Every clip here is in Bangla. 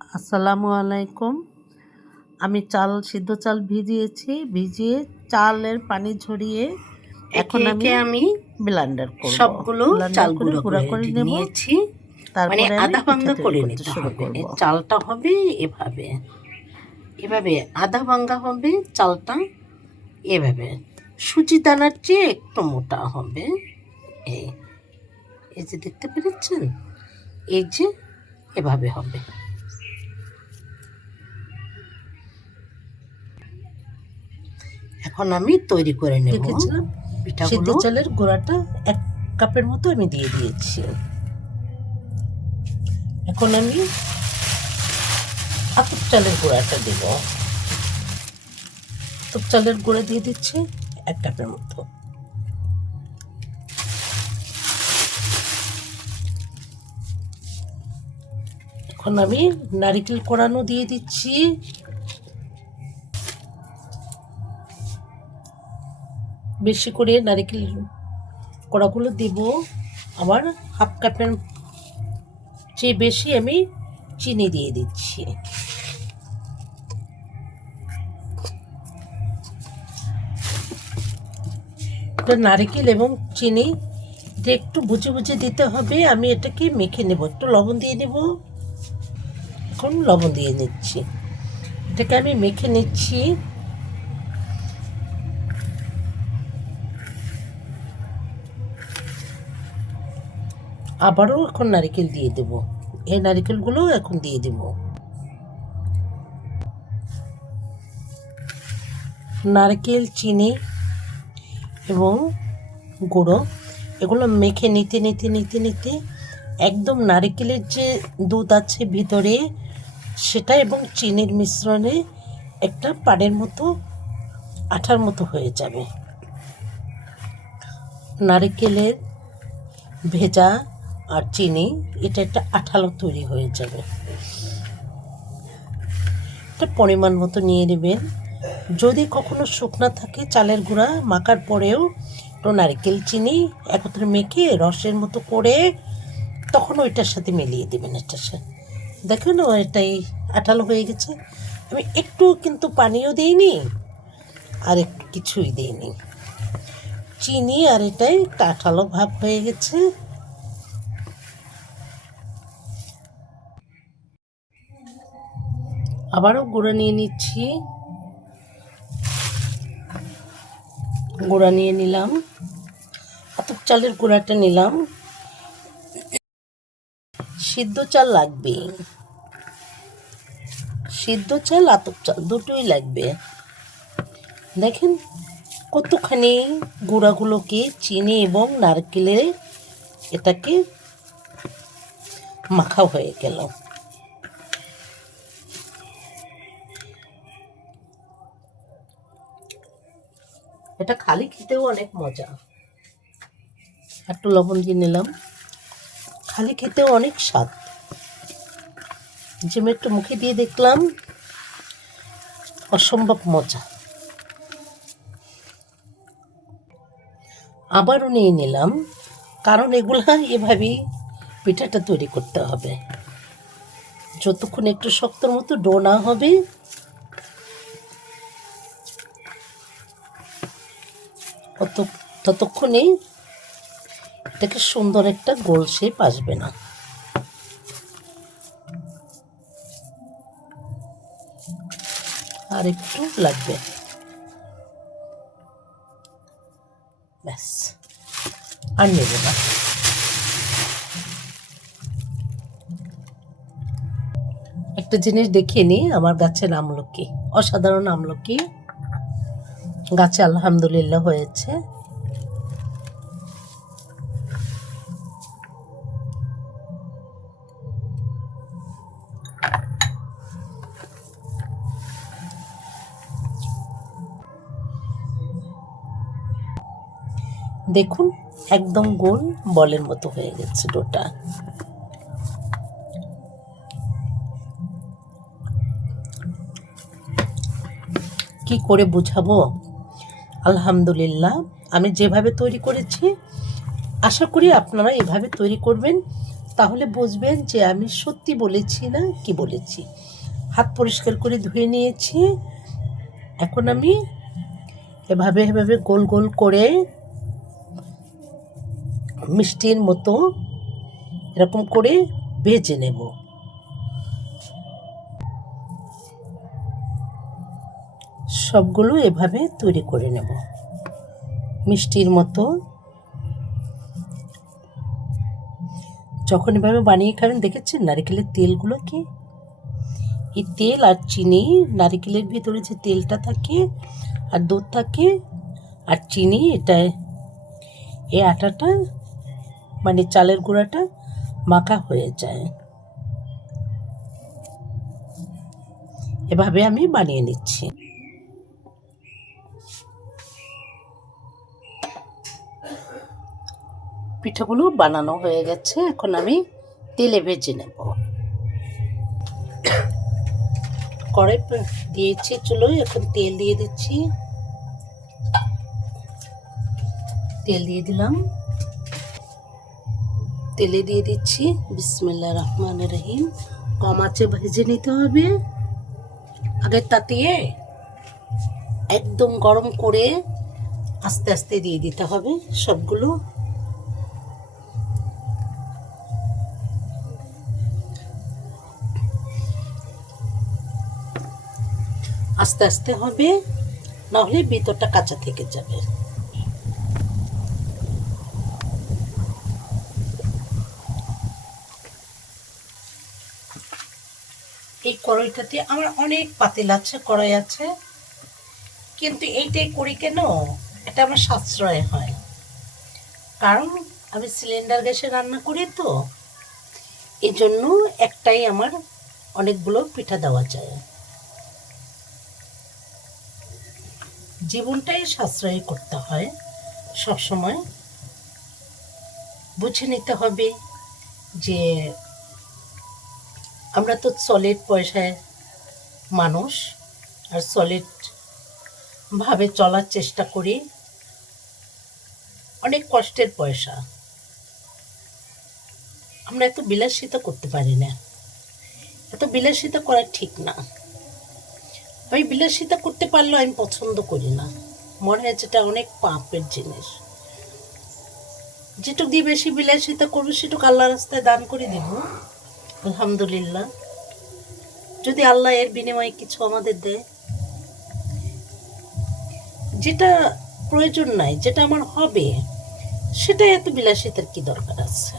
আসসালামু আলাইকুম। আমি সিদ্ধ চাল ভিজিয়ে চালের পানি ঝরিয়ে এখন আমি ব্লেন্ডার করব। সবগুলো চাল গুঁড়া করে নিয়েছি, মানে তারপরে আধা ভাঙ্গা করে করতে নিতে শুরু হবে। করব। চালটা হবে এভাবে এভাবে আধা ভাঙ্গা হবে চালটা, এভাবে সুজি দানার চেয়ে একটু মোটা হবে। এই এই যে দেখতে পেরেছেন, এই যে এভাবে হবে। এখন আমি তৈরি করে নেব। দেখেছিলাম সিদ্ধ চালের গুঁড়াটা 1 কাপের মতো আমি দিয়ে দিয়েছি। এখন আমি আতপ চালের গুঁড়াটা দেব। আতপ চালের গুঁড়া দিয়ে দিচ্ছি 1 কাপের মতো। এখন আমি নারকেল কোড়ানো দিয়ে দিচ্ছি। বেশি করে নারকেল কোড়াগুলো দেব। আবার 1/2 কাপের চেয়ে বেশি আমি চিনি দিয়ে দিচ্ছি। নারকেল এবং চিনি এটা একটু বুঝে বুঝে দিতে হবে। আমি এটাকে মেখে নেব, একটু লবণ দিয়ে নেব। এখন লবণ দিয়ে নিচ্ছি, এটাকে আমি মেখে নিচ্ছি। আবারও এখন নারকেল দিয়ে দেব। এই নারকেলগুলো এখন দিয়ে দেব। নারকেল, চিনি এবং গুঁড়ো এগুলো মেখে নিতে একদম নারকেলের যে দুধ আছে ভিতরে সেটা এবং চিনির মিশ্রণে একটা পাড়ের মতো আঠার মতো হয়ে যাবে। নারকেলের ভেজা আর চিনি এটা একটা আঠালো তৈরি হয়ে যাবে। এটা পরিমাণ মতো নিয়ে নেবেন। যদি কখনো শুকনা থাকে চালের গুঁড়া মাখার পরেও একটু নারকেল চিনি একত্রে মেখে রসের মতো করে তখন ওইটার সাথে মিলিয়ে দেবেন। এটার সাথে দেখুন এটাই আঠালো হয়ে গেছে। আমি একটু কিন্তু পানিও দিইনি আর একটু কিছুই দিইনি, চিনি আর এটাই আঠালো ভাব হয়ে গেছে। আবারও গুঁড়া নিয়ে নিচ্ছি। গুঁড়া নিয়ে নিলাম, আতপ চালের গুঁড়াটা নিলাম। সিদ্ধ চাল লাগবে, সিদ্ধ চাল আতপ চাল দুটোই লাগবে। দেখেন কতখানি গুঁড়াগুলোকে চিনি এবং নারকেলে এটাকে মাখা হয়ে গেল। এটা খালি খেতেও অনেক মজা। একটু লবণ দিয়ে নিলাম, খালি খেতেও অনেক স্বাদ। যে আমি একটু মুখে দিয়ে দেখলাম, অসম্ভব মজা। আবারও নিয়ে নিলাম, কারণ এগুলা এভাবেই পিঠাটা তৈরি করতে হবে। যতক্ষণ একটু শক্তর মতো ডো না হবে ততক্ষণে এটাকে সুন্দর একটা গোল শেপ আসবে না। আর একটু লাগবে, ব্যাস আর নেব না। একটা জিনিস দেখিয়ে নিই, আমার গাছের আমলকি অসাধারণ আমলকি গাছে আলহামদুলিল্লাহ হয়েছে। দেখুন একদম গোল বলের মতো হয়ে গেছে ডোটা। কি করে বুঝাবো? আলহামদুলিল্লাহ, আমি যেভাবে তৈরি করেছি আশা করি আপনারা এভাবে তৈরি করবেন, তাহলে বুঝবেন যে আমি সত্যি বলেছি না কি বলেছি। হাত পরিষ্কার করে ধুয়ে নিয়েছি। এখন আমি এভাবে এভাবে গোল গোল করে মিষ্টির মতো এরকম করে ভেজে নেব। সবগুলো এভাবে তৈরি করে নেব মিষ্টির মতো। যখন এভাবে বানিয়ে খাবেন, দেখেছেন নারকেলের তেলগুলো কি, এই তেল আর চিনি, নারকেলের ভিতরে যে তেলটা থাকে আর দুধ থাকে আর চিনি, এটা এই আটাটা মানে চালের গুঁড়াটা মাখা হয়ে যায়। এভাবে আমি বানিয়ে নিচ্ছি। পিঠাগুলো বানানো হয়ে গেছে, এখন আমি তেলে ভেজে নেব। কড়াই দিয়েছি চুলোয়, এখন তেল দিয়ে দিচ্ছি। তেল দিয়ে দিলাম, তেলে দিয়ে দিচ্ছি বিসমিল্লাহির রহমানির রহিম। কম আঁচে ভেজে নিতে হবে। আগে তাতিয়ে একদম গরম করে আস্তে আস্তে দিয়ে দিতে হবে সবগুলো। আস্তে আস্তে হবে, নাহলে ভিতরটা কাঁচা থেকে যাবে। এই কড়াইটাতে আমার অনেক পাতিল আছে, কড়াই আছে, কিন্তু এইটাই করি কেন, এটা আমার সাশ্রয় হয়। কারণ আমি সিলিন্ডার গ্যাসে রান্না করি, তো এই জন্য একটাই আমার অনেকগুলো পিঠা দেওয়া যায়। জীবনটাই সাশ্রয়ী করতে হয় সবসময়। বুঝে নিতে হবে যে আমরা তো সলিড পয়সায় মানুষ, আর সলিড ভাবে চলার চেষ্টা করি। অনেক কষ্টের পয়সা, আমরা এত বিলাসিতা করতে পারি না। এত বিলাসিতা করা ঠিক না। আমি বিলাসিতা করতে পারলেও আমি পছন্দ করি না, মনে হয় যেটা অনেক পাপের জিনিস। যেটুক দিয়ে বেশি বিলাসিতা করবো সেটুকু আল্লাহ রাস্তায় দান করে দেব, আলহামদুলিল্লাহ। যদি আল্লাহ এর বিনিময়ে কিছু আমাদের দেয়, যেটা প্রয়োজন নাই, যেটা আমার হবে, সেটা এত বিলাসিতার কি দরকার আছে?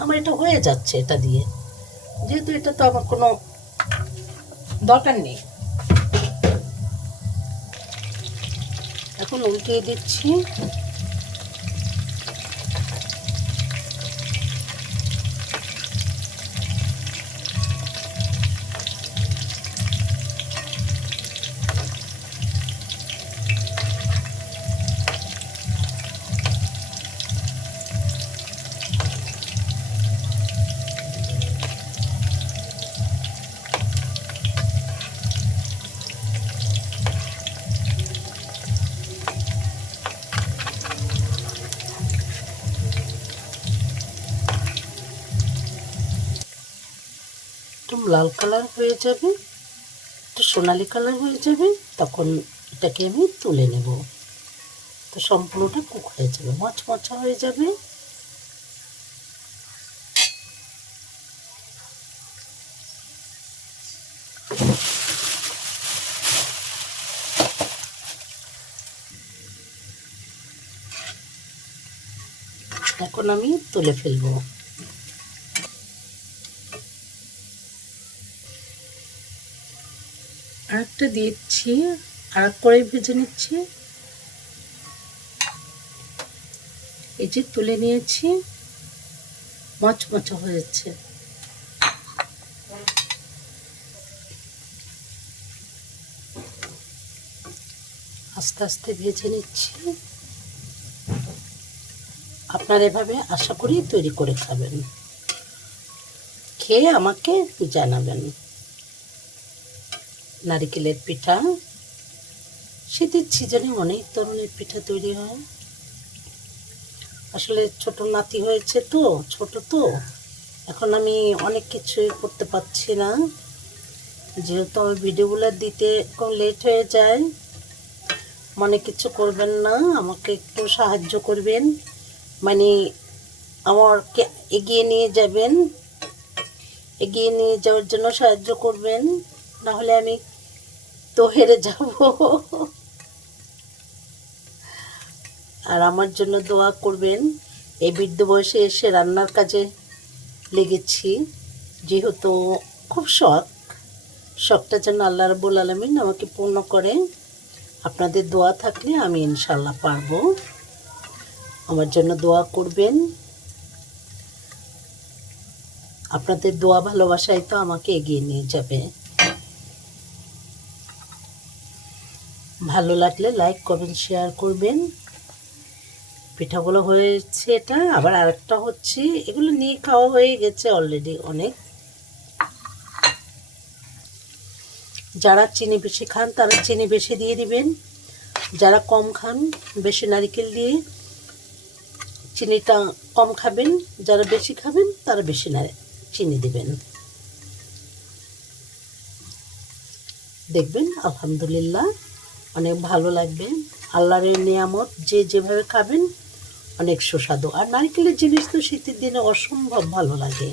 আমার এটা হয়ে যাচ্ছে, এটা দিয়ে, যেহেতু এটা তো আমার কোনো দরকার নেই। এখন উল্টিয়ে দিচ্ছি। একটু লাল কালার হয়ে যাবে, একটু সোনালি কালার হয়ে যাবে, তখন এটাকে আমি তুলে নেব। তো সম্পূর্ণটা কুক হয়ে যাবে, মচমচা হয়ে যাবে। এখন আমি তুলে ফেলবো। আরেকটা দিচ্ছি, আর কড়াই ভেজে নিচ্ছি। এই যে তুলে নিয়েছি, মচমচা হয়েছে। আস্তে আস্তে ভেজে নিচ্ছি। আপনারা এভাবে আশা করি তৈরি করে খাবেন, খেয়ে আমাকে জানাবেন। নারিকেলের পিঠা, শীতের সিজনে অনেক ধরনের পিঠা তৈরি হয়। আসলে ছোট নাতি হয়েছে তো, ছোট তো, এখন আমি অনেক কিছুই করতে পারছি না, যেহেতু আমার ভিডিওগুলো দিতে একটু লেট হয়ে যায়। মনে কিছু করবেন না, আমাকে একটু সাহায্য করবেন, মানে আমাকে এগিয়ে নিয়ে যাবেন, এগিয়ে নিয়ে যাওয়ার জন্য সাহায্য করবেন, না হলে আমি তো হেরে যাব। আর আমার জন্য দোয়া করবেন। এই বৃদ্ধ বয়সে এসে রান্নার কাজে লেগেছি, যেহেতু খুব শখটা যেন আল্লাহ রাব্বুল আলামিন আমাকে পূর্ণ করে। আপনাদের দোয়া থাকলে আমি ইনশাল্লাহ পারবো। আমার জন্য দোয়া করবেন। আপনাদের দোয়া ভালোবাসাই তো আমাকে এগিয়ে নিয়ে যাবে। ভালো লাগলে লাইক কমেন্ট শেয়ার করবেন। পিঠাগুলো হয়েছে, এটা আবার আরেকটা হচ্ছে, এগুলো নিয়ে খাওয়া হয়ে গেছে অলরেডি অনেক। যারা চিনি বেশি খান তারা চিনি বেশি দিয়ে দিবেন, যারা কম খান বেশি নারকেল দিয়ে চিনিটা কম খাবেন, যারা বেশি খাবেন তারা বেশি চিনি দিবেন। দেখবেন আলহামদুলিল্লাহ অনেক ভালো লাগবে। আল্লাহর নিয়ামত যে যেভাবে খাবেন অনেক সুস্বাদু। আর নারকেলের জিনিস তো শীতের দিনে অসম্ভব ভালো লাগে।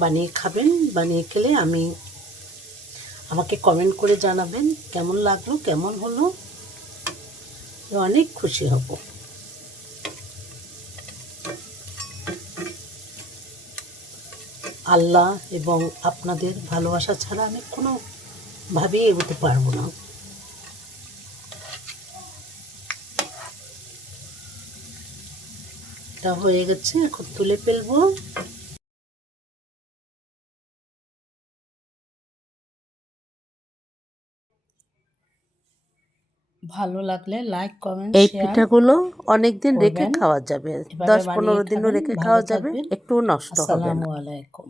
বানিয়ে খাবেন, বানিয়ে খেলে আমাকে কমেন্ট করে জানাবেন কেমন লাগলো, কেমন হলো, অনেক খুশি হব। আল্লাহ এবং আপনাদের ভালোবাসা ছাড়া আমি কোনোভাবেই এগোতে পারবো না। এটা হয়ে গেছে, এখন তুলে ফেলবো। ভালো লাগলে লাইক কমেন্ট এই শেয়ার পিঠাগুলো অনেকদিন রেখে করবেন। খাওয়া যাবে, এভাবে 10-15 বানিয়ে দিনও খাবেন। রেখে ভালো খাওয়া যাবে, থাকবেন। একটু নষ্ট হবে না। আসসালামু আলাইকুম।